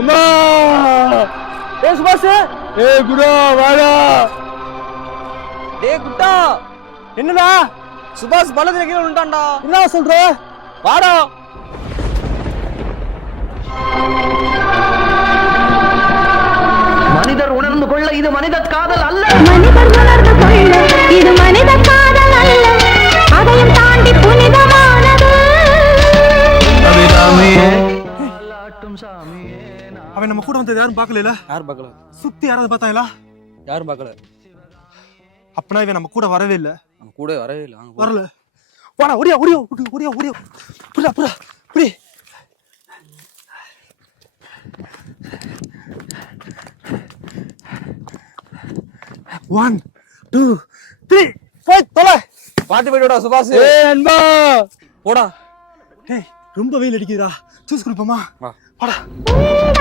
அம்மா ஏய் சுபாஷ், ஏய் குடா வாடா. டேய் குட்டா, என்னடா சுபாஷ் பலத்துல கீழ விழுந்தான்டா. என்ன சொல்ற? வாடா. மனிதர் உணர்ந்து கொள்ள இது மனித காதல் அல்ல. மனிதர் உணர்ந்து கொள்ள இது மனித காதல் அல்ல, அதையும் தாண்டி புனிதமானது. அவன் நம்ம கூட வந்தது யாரும் பார்க்கல. யார் பார்க்கல? சுத்தி யாராவது பார்த்தாங்களா? யாரும் பார்க்கல. அப்பனா இவன் நம்ம கூட வரவே இல்ல. நம்ம கூட வரவே இல்ல. வரல. வாடா ஓடியா ஓடியா ஓடியா ஓடியா. புடா புடா புடி. One, 2, 3, போய் தொலை. பாத்து போய்டுடா சுபாஷ். ஏய் அன்பா போடா. டேய் ரொம்ப வெயில் அடிக்குதுடா. ஜூஸ் குடிப்போமா? வா. வாடா. உண்டான